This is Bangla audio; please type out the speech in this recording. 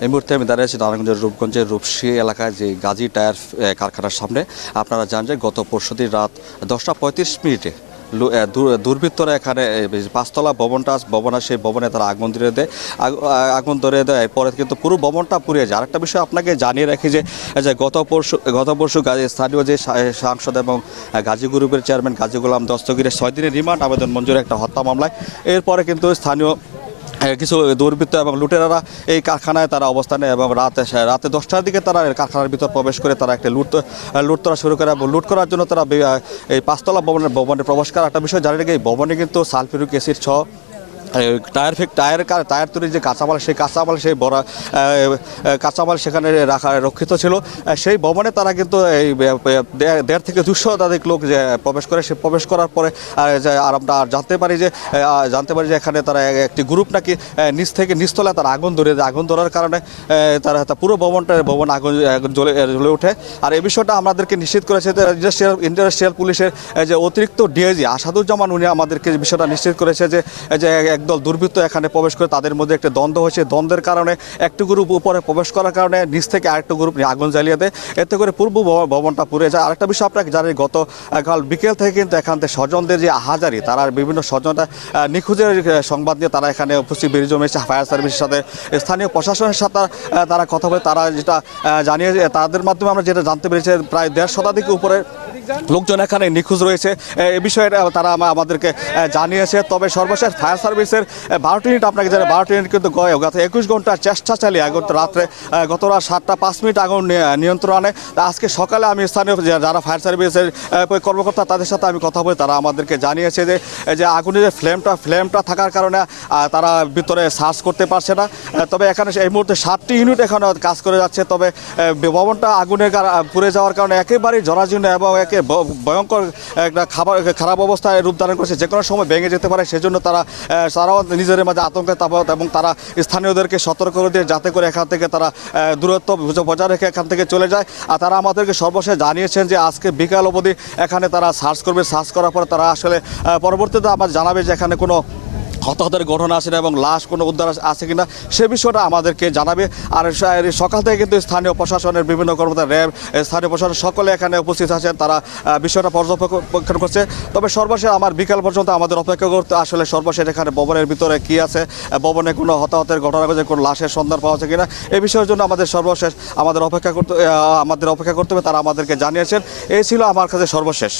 এই মুহূর্তে আমি দাঁড়িয়ে আছি নারায়ণগঞ্জের রূপগঞ্জের রূপসী এলাকায় যে গাজী টায়ার কারখানার সামনে। আপনারা জানেন যে গত পরশুদিন রাত দশটা পঁয়ত্রিশ মিনিটে দুর্বৃত্তরা এখানে পাঁচতলা ভবনটা ভবন আছে, সেই ভবনে তারা আগুন ধরে দেয়। আগ- আগুন ধরে দেয় পরে কিন্তু পুরো ভবনটা পুড়িয়ে যায়। আরেকটা বিষয় আপনাকে জানিয়ে রাখি যে গত পরশু গত পরশু গাজী স্থানীয় যে সাংসদ এবং গাজী গ্রুপের চেয়ারম্যান গাজী গোলাম দস্তগিরের ছয় দিনের রিমান্ড আবেদন মঞ্জুর একটা হত্যা মামলায়। এরপরে কিন্তু স্থানীয় কিছু দুর্বৃত্ত এবং লুটেরারা এই কারখানায় তারা অবস্থানে এবং রাতে রাতে দশটার দিকে তারা কারখানার ভিতর প্রবেশ করে তারা একটা লুট লুট করা শুরু করে এবং লুট করার জন্য তারা এই পাঁচতলা ভবনের ভবনে প্রবেশ করার একটা বিষয় জানিয়ে রেখে, এই ভবনে কিন্তু সালফিউরিক এসির এই টায়ার ফেক টায়ার টায়ার তৈরির যে কাঁচামাল, সেই কাঁচামাল, সেই বড় কাঁচামাল সেখানে রাখা, রক্ষিত ছিল। সেই ভবনে তারা কিন্তু এই দেড়- থেকে দুশো শতাধিক লোক যে প্রবেশ করে, সে প্রবেশ করার পরে আর আমরা জানতে পারি যে জানতে পারি যে এখানে তারা একটি গ্রুপ নাকি নিচ থেকে, নিচতলায় তারা আগুন ধরে আগুন ধরার কারণে তারা পুরো ভবনটা, ভবন আগুন জ্বলে জ্বলে ওঠে। আর এই বিষয়টা আমাদেরকে নিশ্চিত করেছে যে, ইন্ডাস্ট্রিয়াল ইন্ডাস্ট্রিয়াল পুলিশের যে অতিরিক্ত ডিআইজি আসাদুজ্জামান, উনি আমাদেরকে বিষয়টা নিশ্চিত করেছে যে একদল দুর্বৃত্ত এখানে প্রবেশ করে তাদের মধ্যে একটি দ্বন্দ্ব হয়েছে। দ্বন্দ্বের কারণে একটি গ্রুপ উপরে প্রবেশ করার কারণে নিচ থেকে আরেকটা গ্রুপ নিয়ে আগুন জ্বালিয়ে দেয়। এতে করে পূর্ব ভবনটা পুড়ে যায়। আরেকটা বিষয় আপনাকে জানি গত কাল বিকেল থেকে কিন্তু এখান থেকে স্বজনদের যে হাজারি, তারা বিভিন্ন স্বজনরা নিখোঁজের সংবাদ নিয়ে তারা এখানে উপস্থিত। বেরিয়ে জমেছে, ফায়ার সার্ভিসের সাথে স্থানীয় প্রশাসনের সাথে তারা কথা বলে, তারা যেটা জানিয়ে তাদের মাধ্যমে আমরা যেটা জানতে পেরেছি, প্রায় দেড় শতাধিক উপরে লোকজন এখানে নিখোঁজ রয়েছে। এ বিষয়ে তারা আমাদেরকে জানিয়েছে। তবে সর্বশেষ ফায়ার সার্ভিসের বারোটি ইউনিট আপনাকে জানে বারোটি ইউনিট কিন্তু গয় গত একুশ ঘণ্টার চেষ্টা চালিয়ে গত রাত্রে গত রাত সাতটা পাঁচ মিনিট আগুন নিয়ন্ত্রণ। আজকে সকালে আমি স্থানীয় যারা ফায়ার সার্ভিসের কর্মকর্তা, তাদের সাথে আমি কথা বলি, তারা আমাদেরকে জানিয়েছে যে যে আগুনের যে ফ্লেমটা ফ্লেমটা থাকার কারণে তারা ভিতরে সার্চ করতে পারছে না। তবে এখানে এই মুহূর্তে সাতটি ইউনিট এখানে কাজ করে যাচ্ছে, তবে ভবনটা আগুনে পুড়ে যাওয়ার কারণে একেবারেই জরাজীর্ণ এবং একে ভয়ঙ্কর একটা খাবার খারাপ অবস্থায় রূপ ধারণ করেছে। যে কোনো সময় ভেঙে যেতে পারে, সেজন্য তারা তারাও নিজেদের মাঝে আতঙ্কে তাপত এবং তারা স্থানীয়দেরকে সতর্ক করে দিয়ে যাতে করে এখান থেকে তারা দূরত্ব বজায় রেখে এখান থেকে চলে যায়। আর তারা আমাদেরকে সর্বশেষ জানিয়েছেন যে আজকে বিকাল অবধি এখানে তারা সার্চ করবে। সার্চ করার পরে তারা আসলে পরবর্তীতে আমার জানাবে যে এখানে কোনো হতাহতের ঘটনা আছে না এবং লাশ কোনো উদ্ধার আছে- কিনা সে বিষয়টা আমাদেরকে জানাবে। আর সকাল থেকে কিন্তু স্থানীয় প্রশাসনের বিভিন্ন কর্মকর্তা, র্যাব স্থানীয় প্রশাসন সকলে এখানে উপস্থিত আছেন। তারা বিষয়টা পর্যবেক্ষণ করছে। তবে সর্বশেষ আমার বিকাল পর্যন্ত আমাদের অপেক্ষা করতে আসলে সর্বশেষ এখানে ভবনের ভিতরে কি আছে ভবনে কোনো হতাহতের ঘটনা ঘটেছে, কোনো লাশের সন্ধান পাওয়া যায় কিনা এই বিষয়ের জন্য আমাদের সর্বশেষ আমাদের অপেক্ষা করতে আমাদের অপেক্ষা করতে হবে। তারা আমাদেরকে জানিয়েছেন। এই ছিল আমার কাছে সর্বশেষ।